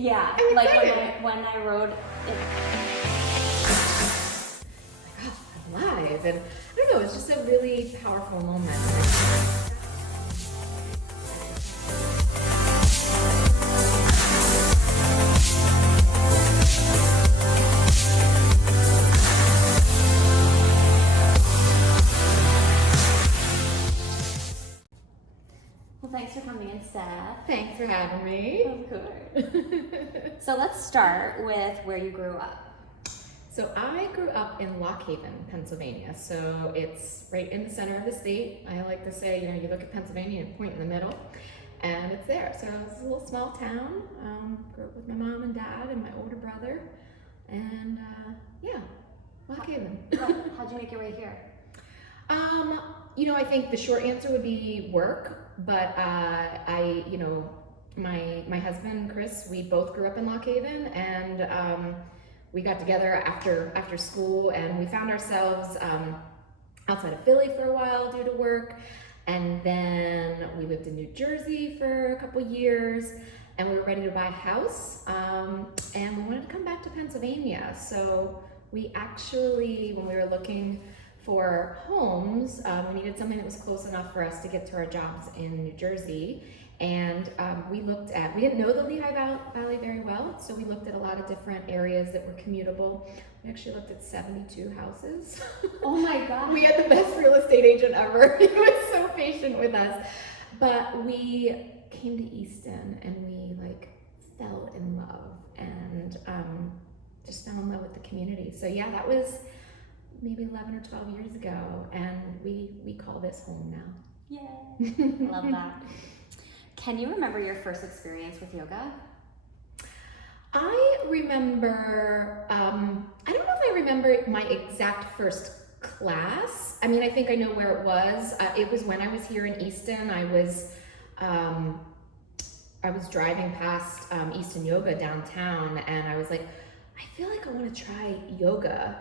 Yeah, I'm like excited. when I wrote it. Oh, I'm alive. And I don't know, it's just a really powerful moment. Well, thanks for coming in, Steph. Thanks for having me. Of course. So let's start with where you grew up. So I grew up in Lock Haven, Pennsylvania. So it's right in the center of the state. I like to say, you look at Pennsylvania and point in the middle, and it's there. So it's a little small town. Grew up with my mom and dad and my older brother, and Lock Haven. How'd you make your way here? I think the short answer would be work, but my husband Chris, we both grew up in Lock Haven, and we got together after school, and we found ourselves outside of Philly for a while due to work, and then we lived in New Jersey for a couple years, and we were ready to buy a house, and we wanted to come back to Pennsylvania. So we actually, when we were looking for homes, we needed something that was close enough for us to get to our jobs in New Jersey. And we didn't know the Lehigh Valley very well, so we looked at a lot of different areas that were commutable. We actually looked at 72 houses. Oh my God. We had the best real estate agent ever. He was so patient with us. But we came to Easton and we fell in love and just fell in love with the community. So yeah, that was maybe 11 or 12 years ago, and we call this home now. Yay. Love that. Can you remember your first experience with yoga? I remember, I don't know if I remember my exact first class. I mean, I think I know where it was. It was when I was here in Easton. I was driving past Easton Yoga downtown, and I was like, I feel like I want to try yoga.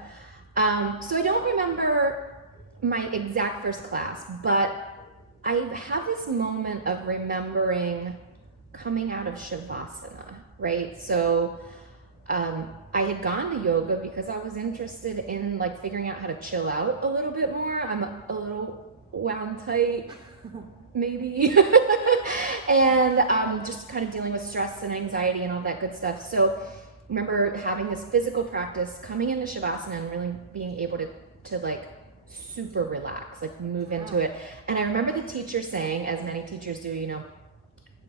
So I don't remember my exact first class, but I have this moment of remembering coming out of Shavasana, right? So I had gone to yoga because I was interested in figuring out how to chill out a little bit more. I'm a little wound tight, maybe, and just kind of dealing with stress and anxiety and all that good stuff. So I remember having this physical practice, coming into Shavasana and really being able to super relax, move into it. And I remember the teacher saying, as many teachers do,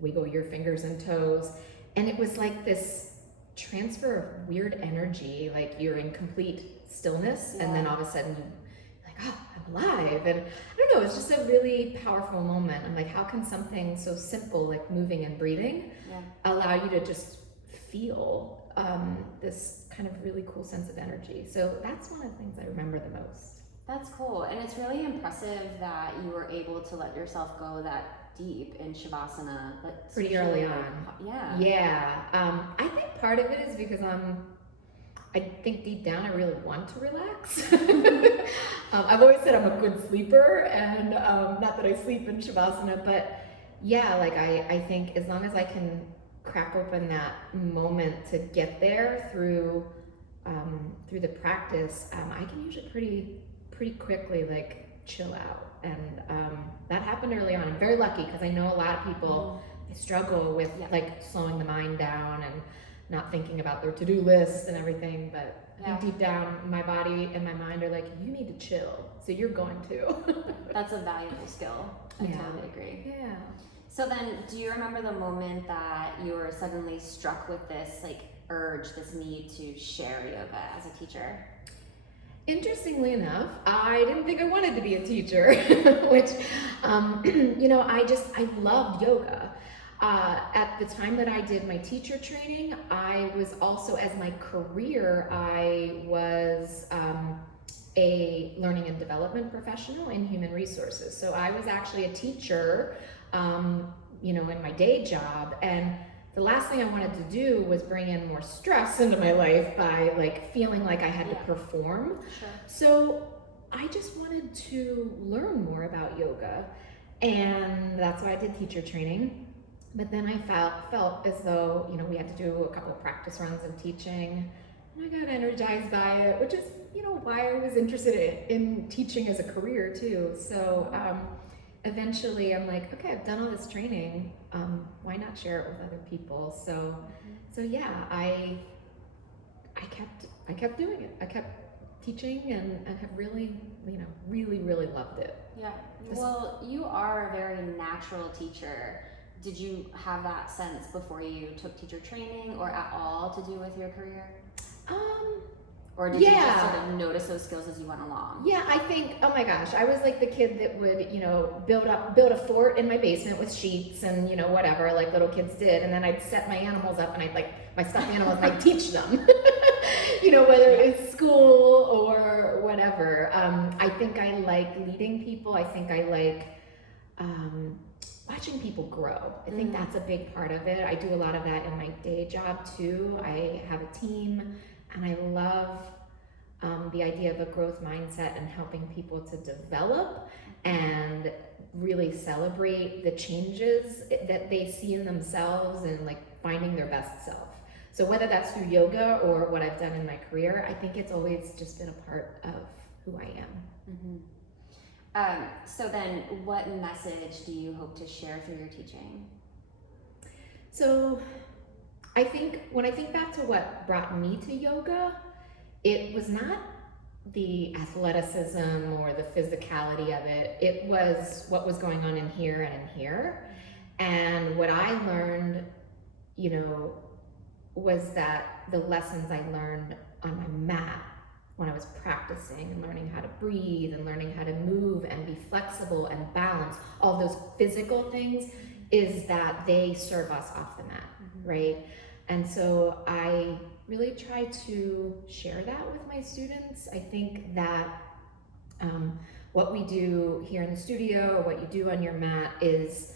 wiggle your fingers and toes. And it was like this transfer of weird energy, like you're in complete stillness, and then all of a sudden you're like, oh, I'm alive. And I don't know, it's just a really powerful moment. I'm like, how can something so simple like moving and breathing allow you to just feel this kind of really cool sense of energy? So that's one of the things I remember the most. That's cool, and it's really impressive that you were able to let yourself go that deep in Shavasana. Pretty early on. Yeah. I think part of it is because I think deep down I really want to relax. I've always said I'm a good sleeper, and not that I sleep in Shavasana, but yeah, I think as long as I can crack open that moment to get there through the practice, I can usually pretty quickly chill out, and that happened early on. I'm very lucky because I know a lot of people they struggle with slowing the mind down and not thinking about their to-do list and everything, but I think deep down my body and my mind are like, you need to chill, so you're going to. That's a valuable skill. I totally agree. Yeah. So then, do you remember the moment that you were suddenly struck with this urge, this need to share yoga as a teacher? Interestingly enough, I didn't think I wanted to be a teacher, which, I loved yoga. At the time that I did my teacher training, I was also, as my career, I was a learning and development professional in human resources. So I was actually a teacher, in my day job, and the last thing I wanted to do was bring in more stress into my life by feeling like I had to perform. Sure. So I just wanted to learn more about yoga, and that's why I did teacher training. But then I felt as though, you know, we had to do a couple practice runs of teaching, and I got energized by it, which is, you know, why I was interested in teaching as a career too. So eventually I'm like, okay, I've done all this training. Why not share it with other people? So yeah, I kept doing it. I kept teaching and have really, you know, really loved it. Yeah. Well, you are a very natural teacher. Did you have that sense before you took teacher training or at all to do with your career? Or did you just sort of notice those skills as you went along? Yeah, I think, oh my gosh, I was like the kid that would, you know, build a fort in my basement with sheets and, you know, whatever, like little kids did. And then I'd set my animals up and I'd like, my stuffed animals, and I'd teach them, you know, whether it's school or whatever. I think I like leading people. I think I like watching people grow. I think that's a big part of it. I do a lot of that in my day job too. I have a team. And I love the idea of a growth mindset and helping people to develop and really celebrate the changes that they see in themselves and like finding their best self. So whether that's through yoga or what I've done in my career, I think it's always just been a part of who I am. So then what message do you hope to share through your teaching? So I think when I think back to what brought me to yoga, it was not the athleticism or the physicality of it. It was what was going on in here and in here. And what I learned, you know, was that the lessons I learned on my mat when I was practicing and learning how to breathe and learning how to move and be flexible and balance, all those physical things, is that they serve us off the mat, right? And so I really try to share that with my students. I think that what we do here in the studio or what you do on your mat is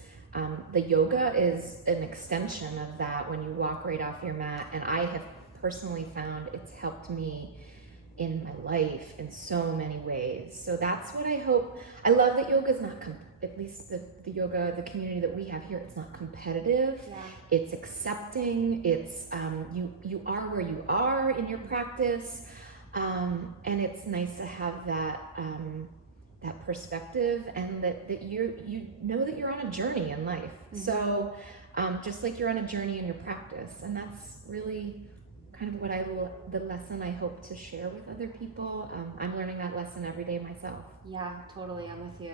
the yoga is an extension of that when you walk right off your mat. And I have personally found it's helped me in my life in so many ways. So that's what I hope. I love that yoga is not, at least the yoga, the community that we have here, it's not competitive. Yeah. It's accepting. It's you are where you are in your practice, and it's nice to have that that perspective, and that you know that you're on a journey in life. So just like you're on a journey in your practice, and that's really kind of what the lesson I hope to share with other people. I'm learning that lesson every day myself. Yeah, totally. I'm with you.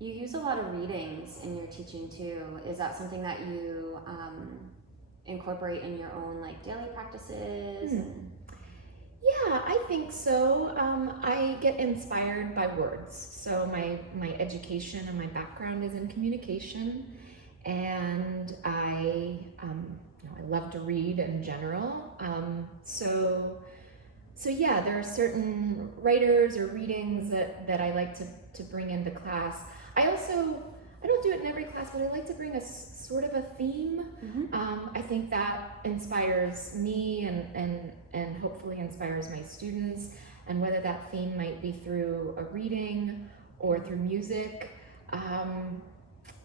You use a lot of readings in your teaching too. Is that something that you incorporate in your own like daily practices? Yeah, I think so. I get inspired by words. So my education and my background is in communication, and I love to read in general. So yeah, there are certain writers or readings that I like to bring into class. I don't do it in every class, but I like to bring a sort of a theme. I think that inspires me and hopefully inspires my students. And whether that theme might be through a reading or through music,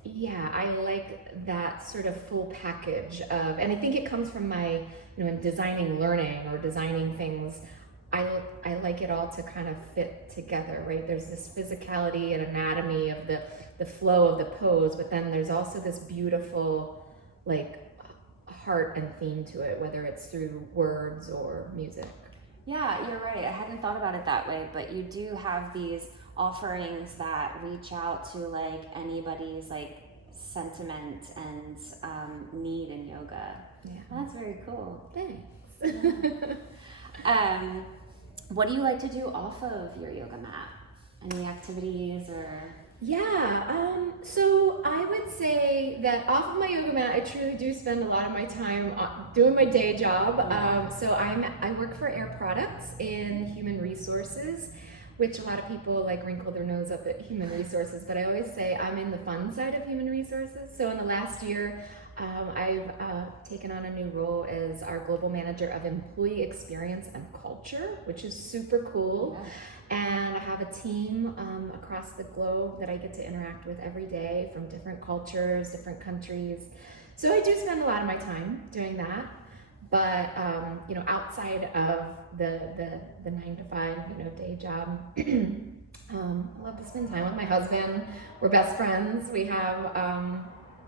yeah, I like that sort of full package of, and I think it comes from my, in designing learning or designing things, I like it all to kind of fit together, right? There's this physicality and anatomy of the flow of the pose, but then there's also this beautiful, like, heart and theme to it, whether it's through words or music. Yeah, you're right. I hadn't thought about it that way, but you do have these offerings that reach out to like anybody's like sentiment and need in yoga. Yeah, well, that's very cool. Thanks. Yeah. What do you like to do off of your yoga mat? Any activities or? Yeah, so I would say that off of my yoga mat, I truly do spend a lot of my time doing my day job. So I work for Air Products in human resources, which a lot of people like wrinkle their nose up at human resources, but I always say I'm in the fun side of human resources. So in the last year, I've taken on a new role as our global manager of employee experience and culture, which is super cool. Yeah. And I have a team across the globe that I get to interact with every day from different cultures, different countries. So I do spend a lot of my time doing that. But outside of the 9 to 5, day job, I love to spend time with my husband. We're best friends. We have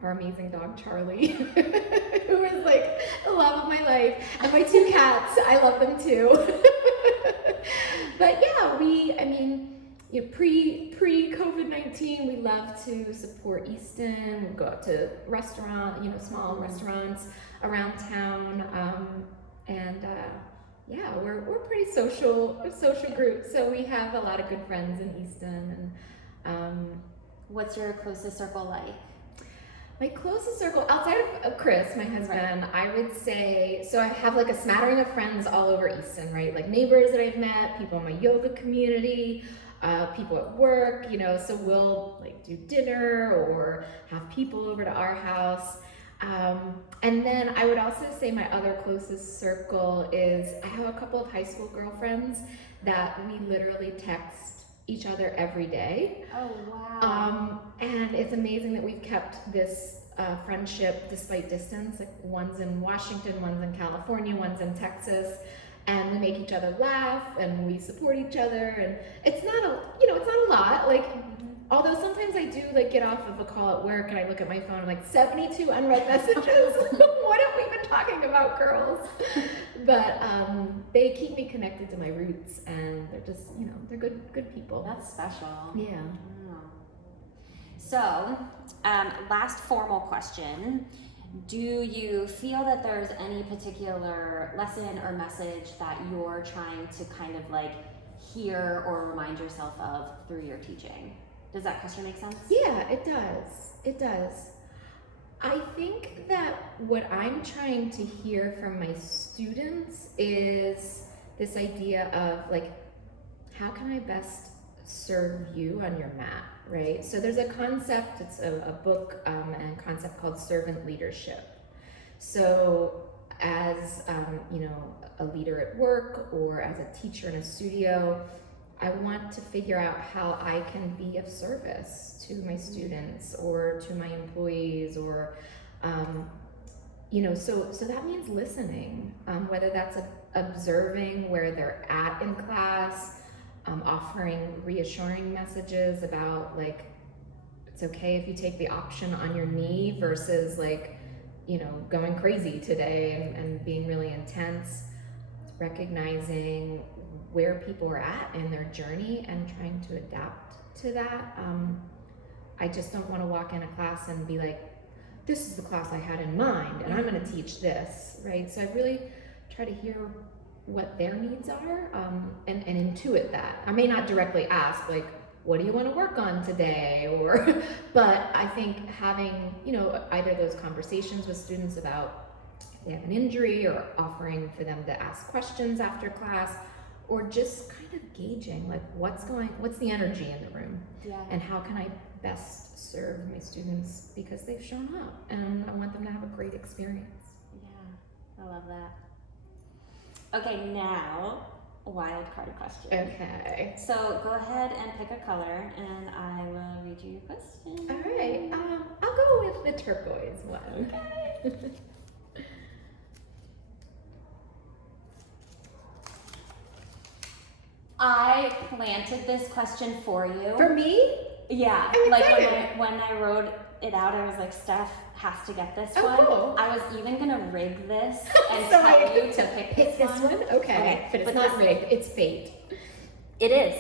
our amazing dog Charlie, who is like the love of my life, and my 2 cats. I love them too. But yeah, pre-COVID-19, we love to support Easton. We go out to small restaurants around town, we're pretty social group. So we have a lot of good friends in Easton. And what's your closest circle like? My closest circle, outside of Chris, my husband, right. I would say, so I have like a smattering of friends all over Easton, right? Like neighbors that I've met, people in my yoga community, people at work, so we'll like do dinner or have people over to our house. And then I would also say my other closest circle is I have a couple of high school girlfriends that we literally text each other every day. Oh, wow. And it's amazing that we've kept this friendship despite distance. Like one's in Washington, one's in California, one's in Texas. And we make each other laugh and we support each other. And it's not a lot. Like, although sometimes I do like get off of a call at work and I look at my phone, I'm like 72 unread messages. What have we been talking about, girls? But they keep me connected to my roots, and they're just, they're good people. That's special. Yeah. Oh. So, last formal question. Do you feel that there's any particular lesson or message that you're trying to kind of like hear or remind yourself of through your teaching? Does that question make sense? Yeah, it does. It does. I think that what I'm trying to hear from my students is this idea of like, how can I best serve you on your mat, right? So there's a concept, it's a book and a concept called servant leadership. So as, a leader at work or as a teacher in a studio, I want to figure out how I can be of service to my students or to my employees or, so that means listening, whether that's observing where they're at in class, offering reassuring messages about like, it's okay if you take the option on your knee versus like, going crazy today and being really intense, recognizing where people are at in their journey and trying to adapt to that. I just don't want to walk in a class and be like, this is the class I had in mind and I'm going to teach this, right? So I really try to hear what their needs are and intuit that. I may not directly ask like, what do you want to work on today? But I think having, either those conversations with students about if they have an injury or offering for them to ask questions after class, or just kind of gauging like what's the energy in the room, and how can I best serve my students because they've shown up and I want them to have a great experience. Yeah, I love that. Okay, now wild card question. Okay. So go ahead and pick a color and I will read you your question. All right. I'll go with the turquoise one. Okay. I planted this question for you. For me? Yeah. I'm like excited. when I wrote it out, I was like, Steph has to get this Oh, one. cool. I was even gonna rig this and So tell you to pick this one. Okay. But it's not rigged, it's fate. It is.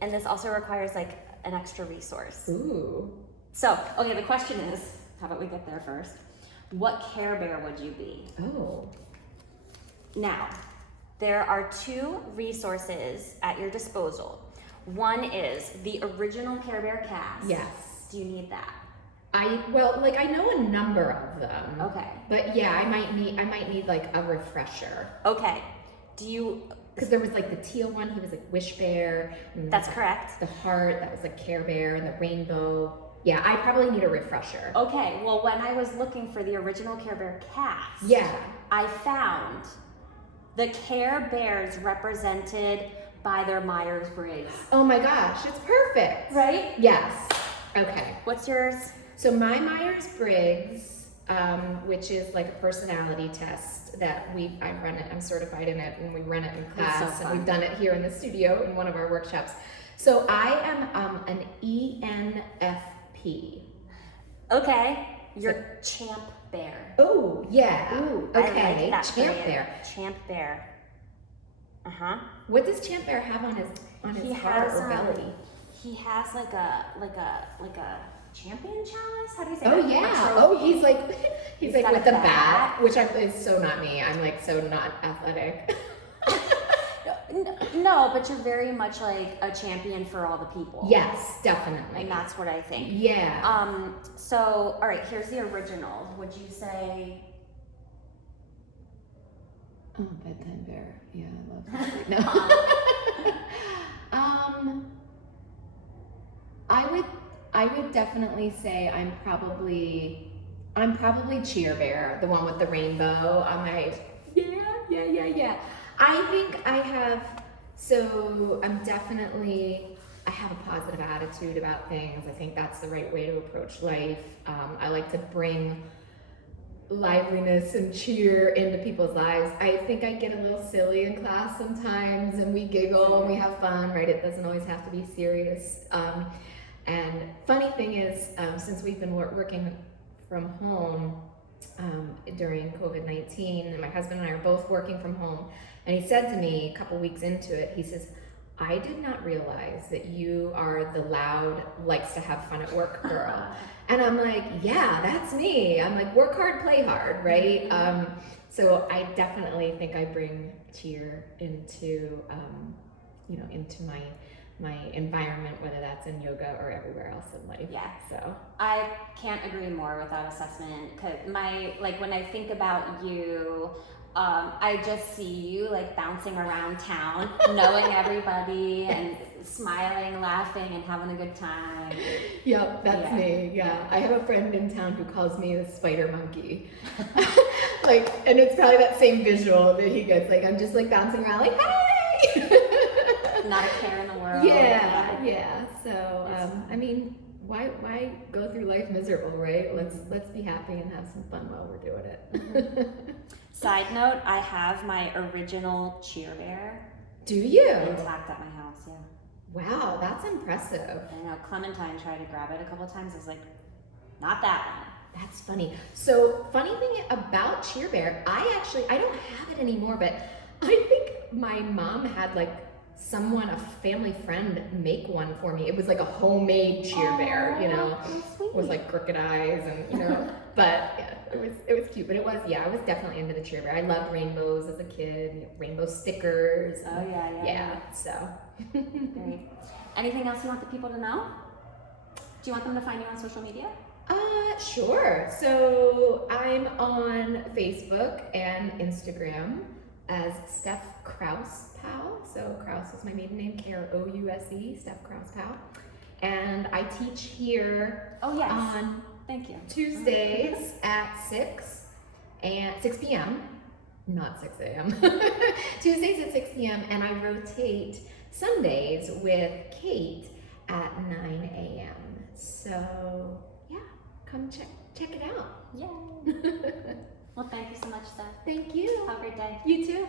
And this also requires like an extra resource. Ooh. So, okay, the question is, how about we get there first? What Care Bear would you be? Oh. Now, there are 2 resources at your disposal. One is the original Care Bear cast. Yes. Do you need that? I know a number of them. Okay. But yeah, I might need like a refresher. Okay. Do you? Because there was like the teal one, he was like Wish Bear. And That's correct. The heart, that was like Care Bear, and the rainbow. Yeah, I probably need a refresher. Okay. Well, when I was looking for the original Care Bear cast, Yeah. I found the Care Bears represented by their Myers-Briggs. Oh my gosh, it's perfect. Right? Yes. Okay. What's yours? So my Myers-Briggs which is like a personality test that I run it. I'm certified in it, and we run it in class, so and we've done it here in the studio in one of our workshops. So I am an ENFP. Okay, you're champ bear. Oh yeah. Ooh, okay. I like that Champ bear. Champ bear. What does Champ Bear have on his heart or belly? He has like a champion chalice. How do you say that? Oh yeah. Oh, he's like with the bat, which is so not me. I'm like so not athletic. No, but you're very much like a champion for all the people. Yes, definitely. And that's what I think. Yeah. So, all right, here's the original. Would you say? Oh, bedtime bear. Yeah, I love that. No. I would definitely say I'm probably cheer bear, the one with the rainbow. I'm like, yeah. I think I have I have a positive attitude about things. I think that's the right way to approach life. I like to bring liveliness and cheer into people's lives. I think I get a little silly in class sometimes, and we giggle and we have fun, right? It doesn't always have to be serious. And funny thing is, since we've been working from home during COVID-19, and my husband and I are both working from home, and he said to me a couple weeks into it, he says, I did not realize that you are the loud, likes to have fun at work girl. And I'm like, yeah, that's me. I'm like, work hard, play hard, right? So I definitely think I bring cheer into, into my environment, whether that's in yoga or everywhere else in life. Yeah. So I can't agree more with that assessment. Cause when I think about you, I just see you like bouncing around town, knowing everybody and smiling, laughing, and having a good time. Yep, that's me. Yeah. I have a friend in town who calls me the spider monkey. And it's probably that same visual that he gets. Like I'm just like bouncing around, like hey. Not a care in the world. Yeah. So I mean, why go through life miserable, right? Let's be happy and have some fun while we're doing it. Side note, I have my original cheer bear. Do you? Intact at my house, yeah. Wow, that's impressive. I know, Clementine tried to grab it a couple of times. I was like, not that one. That's funny. So, funny thing about Cheer Bear, I don't have it anymore, but I think my mom had like a family friend make one for me. It was like a homemade Cheer Bear, with like crooked eyes and, but yeah, it was cute. But I was definitely into the Cheer Bear. I loved rainbows as a kid, rainbow stickers. Oh yeah. So. Great. Anything else you want the people to know? Do you want them to find you on social media? Sure. So I'm on Facebook and Instagram as Steph Krause Powell. So Krause is my maiden name, Krouse, Steph Krause Powell. And I teach here on Thank you. Tuesdays at 6 p.m. Not 6 a.m. Tuesdays at 6 p.m. and I rotate Sundays with Kate at 9 a.m. So yeah, come check it out. Yeah. Well, thank you so much, Steph. Thank you. Have a great day. You too.